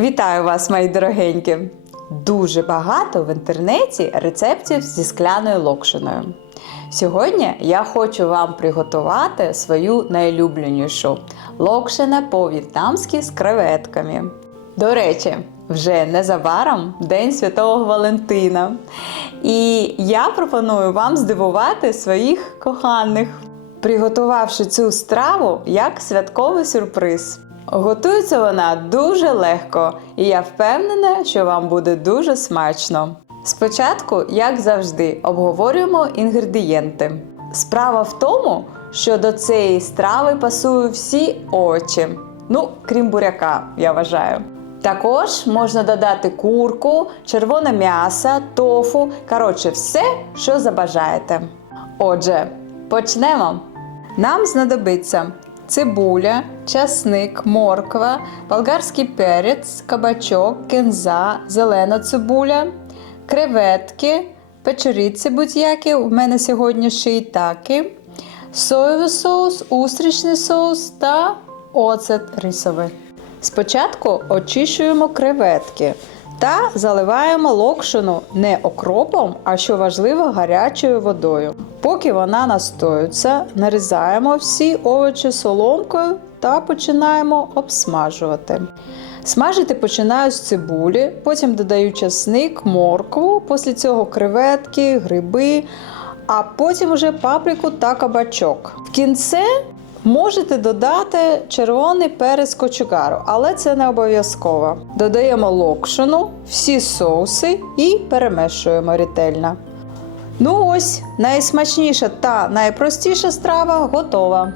Вітаю вас, мої дорогенькі! Дуже багато в інтернеті рецептів зі скляною локшиною. Сьогодні я хочу вам приготувати свою найлюбленішу локшина по-в'єтнамськи з креветками. До речі, вже незабаром День Святого Валентина. І я пропоную вам здивувати своїх коханих, приготувавши цю страву як святковий сюрприз. Готується вона дуже легко, і я впевнена, що вам буде дуже смачно. Спочатку, як завжди, обговорюємо інгредієнти. Справа в тому, що до цієї страви пасують всі овочі, ну, крім буряка, я вважаю. Також можна додати курку, червоне м'ясо, тофу, коротше, все, що забажаєте. Отже, почнемо. Нам знадобиться цибуля, часник, морква, болгарський перець, кабачок, кенза, зелена цибуля, креветки, печериці будь-які, у мене сьогодні шиїтаки, соєвий соус, устричний соус та оцет рисовий. Спочатку очищуємо креветки та заливаємо локшину не окропом, а що важливо, гарячою водою. Поки вона настоюється, нарізаємо всі овочі соломкою та починаємо обсмажувати. Смажити починаю з цибулі, потім додаю часник, моркву, після цього креветки, гриби, а потім уже паприку та кабачок. В кінці можете додати червоний перець кочугару, але це не обов'язково. Додаємо локшину, всі соуси і перемешуємо ретельно. Ну ось, найсмачніша та найпростіша страва готова.